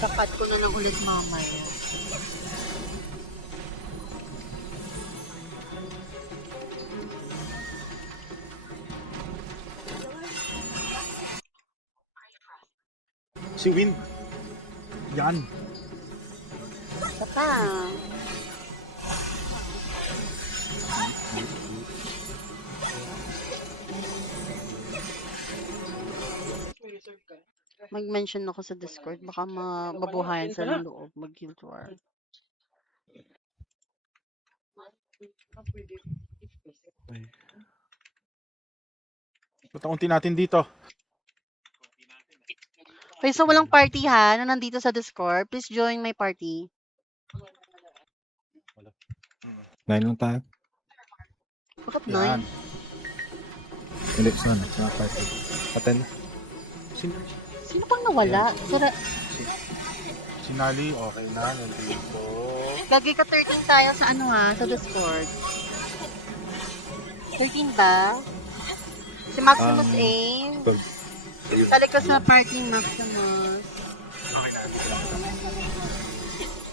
Tapat ko na lang ulit mamaya. Si Wind. Yan. Isa pa. Mag-mention ako sa Discord. Baka mabuhayan sa loob. Mag-guild war. Ba't ang unti natin dito? Okay, so walang party ha. Na nandito sa Discord, please join my party. 9 lang tayo. Bakit Yan. 9? Hindi, sa party. Paten. Sino pang nawala? Sinali, okay na. Nandito. Lagi ka 13 tayo sa ano ha, sa Discord. 13 ba? Si Maximus A. Sali ko sa party Maximus.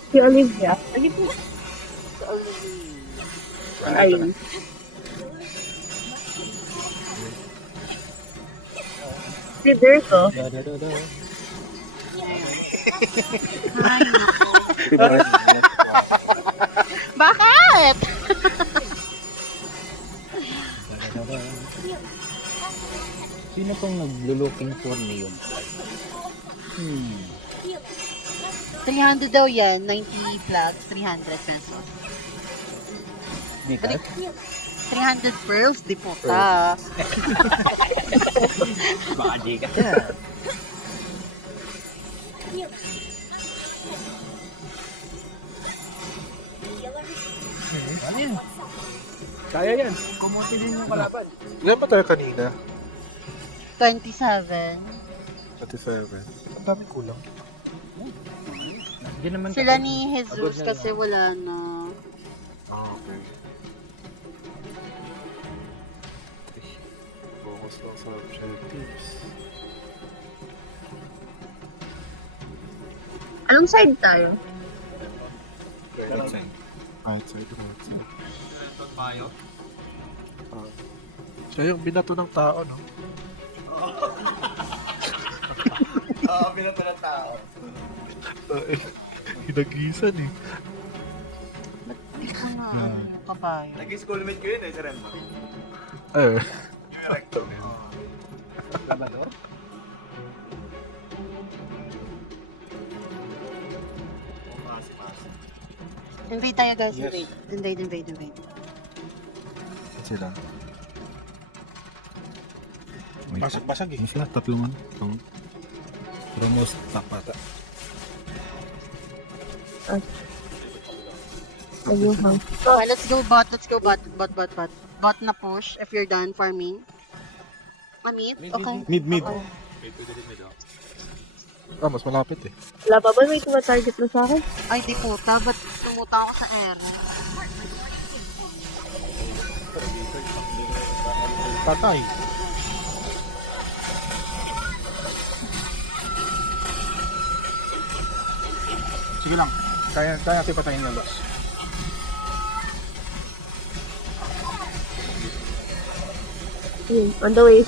Si Olivia. Olivia. Si Olivia. Ayun. Si Virgo. Ay, bakit? Sino pong naglo-looking for Neon? 300 daw yan. 90 plugs. 300 pesos. Di ka? 300 pearls? Di puta. Baka di ka. Ano yan? Kaya yan. Kumuti din yung kalaban. Ilan ba tayo kanina? 27. 37. Ang dami kulang. Hindi naman Sila tapos. ni Jesus kasi wala na. Okay. Focus lang sa objectives. Anong side tayo? Right side. Right side, right side. Payo? Siya yung binato ng tao, no? Oo, binato ng tao. Hinagisan eh. Hindi ko na ano yung kabayo. Naging schoolmate ko yun eh, si Rembo. Eh. Labador? Invade tayo guys, Yes. invade. Sila. Wait. Basag eh. Mas lahat, tatlong ano. Pero most top ata. Ayun ha. Okay, let's go bot. Bot na push if you're done farming. Mid? Okay. Mid. Okay. Ah, mas malapit eh. Wala pa ba may tumatarget na sa akin? Ay, di puta. Ba't tumuta ako sa air? Patay. Sige lang. Kaya natin patayin ng boss. Yun, on the way.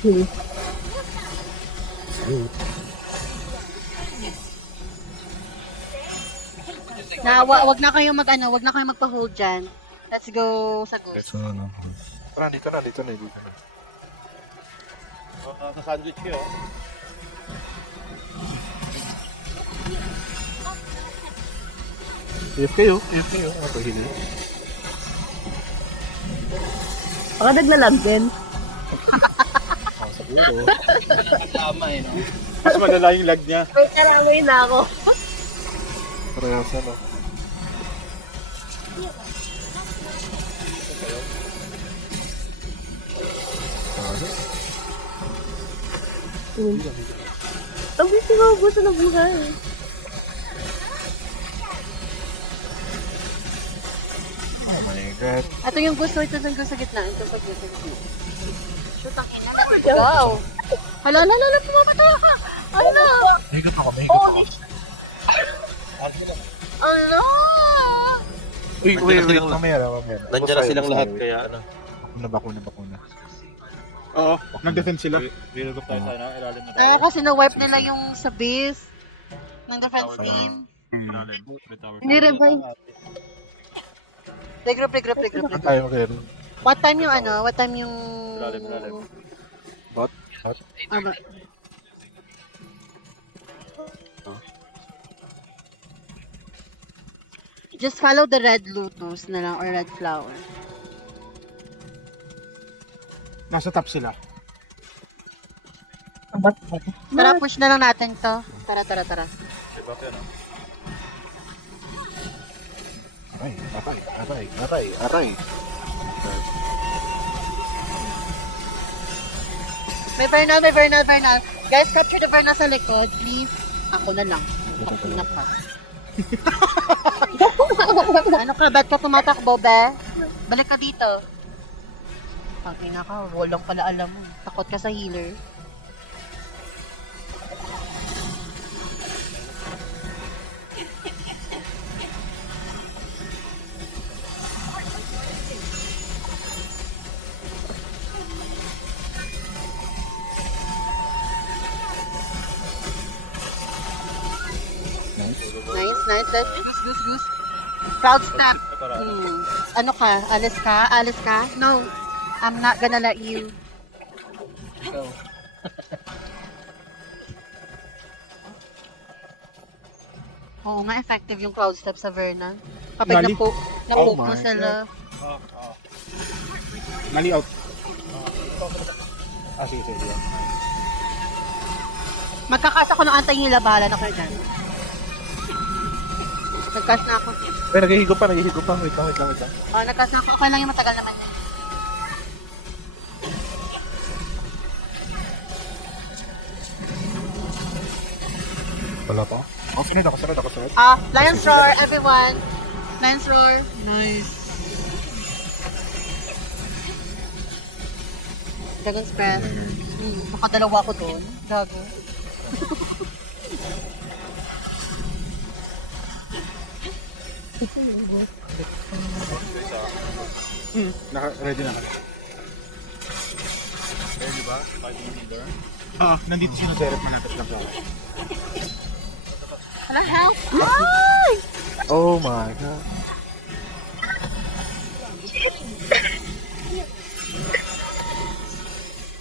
Okay. Wag na kayo wag na kayo magpa-hold dyan. Let's go sa ghost. So, ano. Tara, dito na. Sa-sandwich kayo. AFK yun. Ano to, hili? Baka naglalag din. Siguro. Tama eh, no? Mas malala yung lag niya. May karamay na ako. Parehas na. Yun. Ang busy mo, gusto na buhay. Oh my god. Ito yung gusto sa gitna. Ito sa gitna. Shoot ang ina. Let's go! Hala, hala, hala, pumamatay ka! Hala! Mahigap ako, mahigap ako. Holy shit! Hala! Wait, mamaya na, mamaya na. Nandiyan na silang lahat, kaya ano. Bakuna. Oo, nag-defend sila. Real tayo sa ano, ilalim na Eh, kasi na-wipe nila yung sa base ng defense team. Hindi revive. Regroup. Tayo, okay. What time yung ano? What time yung... Ilalim. Bot? Ah, ba? Just follow the red lotus na lang or red flower. Nasa top sila. Tara, push na lang natin to. Tara. Aray. May Vernal. Guys, capture the Vernal sa likod, please. Ako na lang. Ako na pa. Ano ka? Ba't ka tumatakbo, be? Balik ka dito. Pangina ka, walang pala alam mo. Takot ka sa healer. Nice. Goose. Cloud step. Ano ka? Alis ka? No. I'm not gonna let you. Oo nga, effective yung cloud step sa Vernon. Kapag Nali? na-poke mo my sila. Mali out. Sige. Magkakas ako ng anti-heal, bahala na kayo dyan. Nagkas na ako. Pero naghihigop pa. Wait lang. Oh, nagkas na ako. Okay lang yung matagal naman yan. Wala pa. Oh, sunod ako. Lion's Roar, everyone. Lion's Roar. Nice. Dragon's Breath. Nakadalawa ko doon. Gago. Ready na. Ready ba? 5 minutes there. Nandito si Nazareth, malapit lang sa akin. Hala, help! Ay! Oh my god.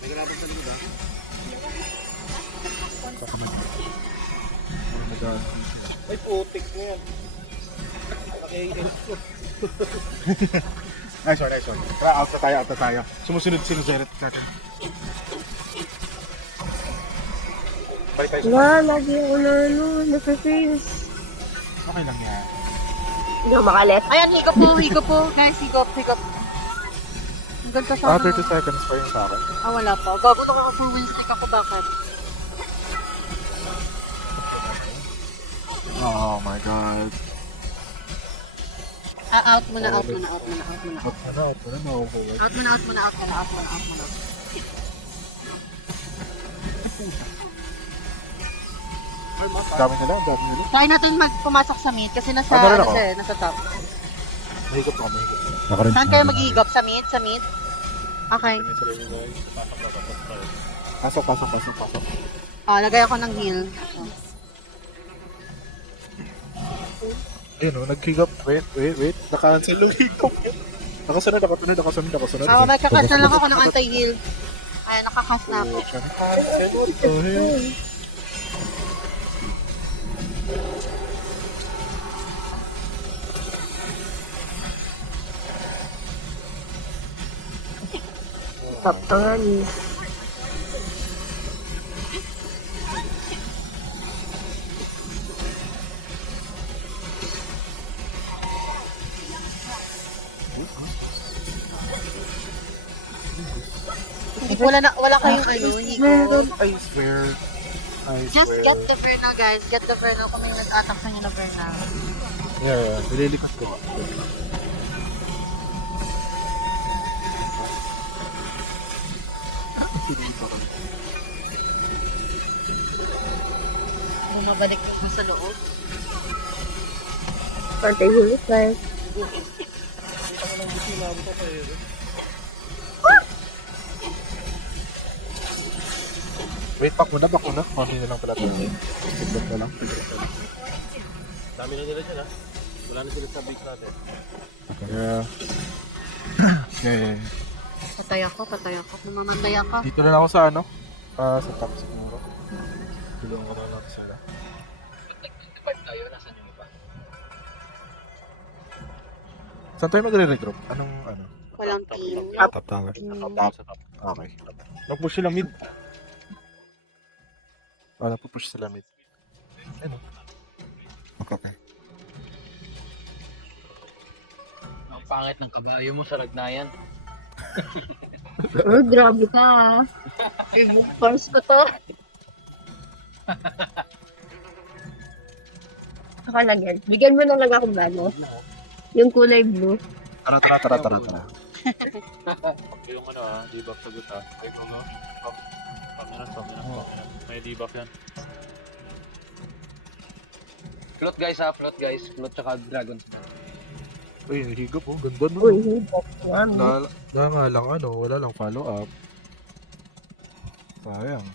Naglalabas sa likod ah. Oh my god. Ay, putik mo yan. Nice one. Tara, out na tayo. Sumusunod si Nazareth sa atin. Balik tayo. Lagi ako na nasa-face. Okay lang yan. Hindi ako makalit. Ayan, higo po. Guys, higop. Ang ganda sana. 30 seconds pa yung sa akin. Wala pa. Gago na ako full win stick ako. Bakit? Oh my god. Out muna. Out muna. Dami nila. Try natin pumasok sa mid kasi nasa, Ano rin ako? nasa top. Mahigop ako. Saan kayo mag-higop? Sa mid? Okay. Pasok. Lagay ako ng heal. Ayun o, naghigop. Wait. Naka-cancel yung higop. Nakasunod. Magkakasan lang ako ng anti-heal. Ayan, nakakast na ako. Top tangan. Wala kayong higop. I swear. Just get the Verna, guys. Get the Verna kung may nag-attack sa inyo na Verna. Yeah. Nililikas ko. bumabalik na sa loob. Pantay huli, guys. Wait, back muna. Konti na lang pala ito. Tignan na lang. Dami na nila dyan, ha? Wala na sila sa base natin. Kaya... Okay. Patay ako. Mamamantay ako. Dito na lang ako sa ano? Sa top siguro. Tulungan ko na lang sila. Tayo, nasan yung iba? Saan tayo magre-regroup? Anong ano? Walang team. Top tower. Sa top. Okay. Nag-push sila mid. Nag-push sila mid. Ano? Okay. Ang pangit ng kabayo mo sa Ragnayan. Oh, grabe ka. Favorite force ko to. Nakalagyan. Bigyan mo na lang akong bago. Yung kulay blue. Tara. Yung ano, ha? Debuff sagot, ha? Ay, go. Pamiran. May debuff yan. Float guys ha, float guys. Float tsaka dragons. Uy, higop oh. Ganda nun. Uy, hibok. Yan. Na nga lang ano, wala lang follow up. Sayang.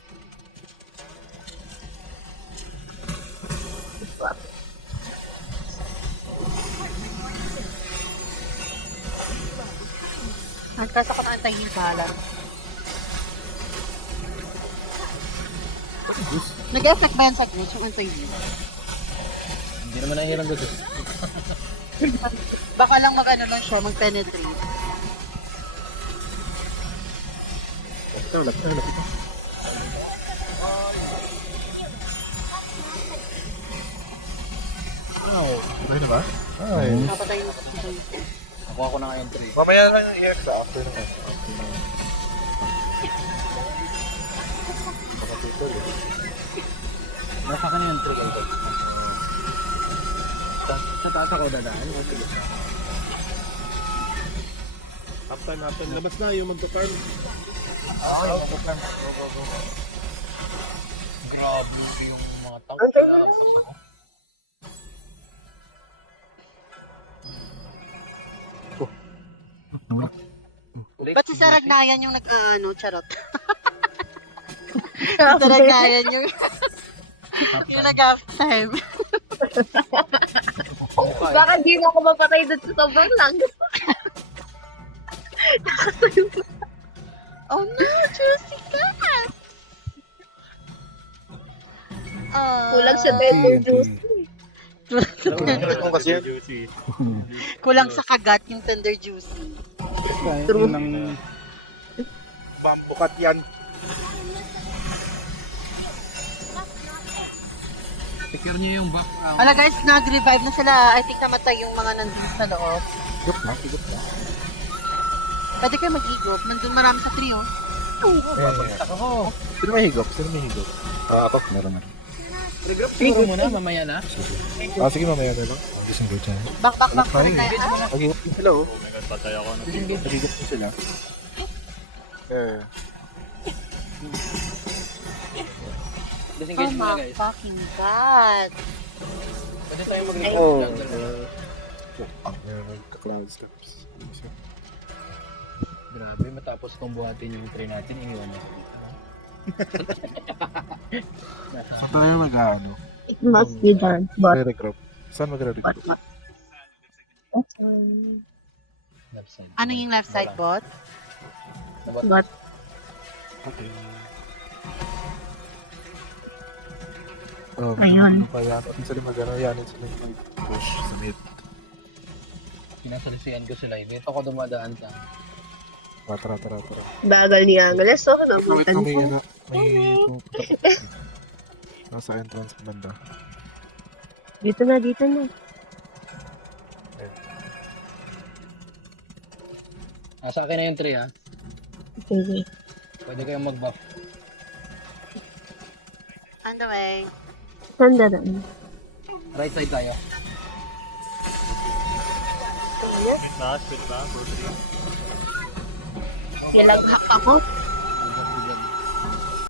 Antas ako na antayin yung bahala. Nag-effect ba yan sa Goose? Yung antayin yun? Hindi naman nahihirang gusto. Baka lang mag-ano lang siya, mag-penetrate. Lapit. Wow. Okay na ba? Ay. Napatay mo. Nakuha ko na nga entry. Mamaya lang yung i-hex after naman. Nasa ka na yung entry guys. Sa taas ako dadaan. Half time. Labas na yung magto-farm. Go. Grabe yung mga tank. Ba't si Saragnayan yung nag-ano, charot? Si Saragnayan yung nag-half time. Baka di na ako mapatay doon sa sobrang lang. Oh no, juicy cat! Kulang sa tender juice. Kung kasi yan. Juicy. Kulang sa kagat yung tender juicy. True. Bamboo cut yan. Secure niyo yung back. Wala guys, nag-revive na sila. I think namatay yung mga nandun sa loob. Higop na. Pwede kayo mag-igop. Nandun marami sa trio. Ako. Sino may higop? Ako. Meron na. Regrab siguro muna, mamaya na. Sige mamaya na lang. Gising ko dyan. Back pa rin tayo. Nag-higop din sila oh. Oh my God, patay ako. Nag-higop din sila. Disengage Oh muna my guys. fucking God. Pwede tayo mag-regrab. Oh. Cloud steps. Grabe, matapos kong buhatin yung train natin, iniwan niya. Saan tayo mag-ano? It must be done. But, Magre-regroup. Saan magre-regroup? Left side. Ano yung left side bot? but, Okay. Ayun. Kaya natin sila mag-ano, yanin sila yung push sa mid. Sinasalisihan ko sila. Dito ako dumadaan sa... Tara. bagal ni Angeles. So, Wait, nabutan may ko. ano, may nasa entrance ng banda. Dito na. Sa akin na yung tree ha. Okay. Pwede kayong mag-buff. On the way. Sanda na. Right side tayo. Split na. 4-3. Ilag ako.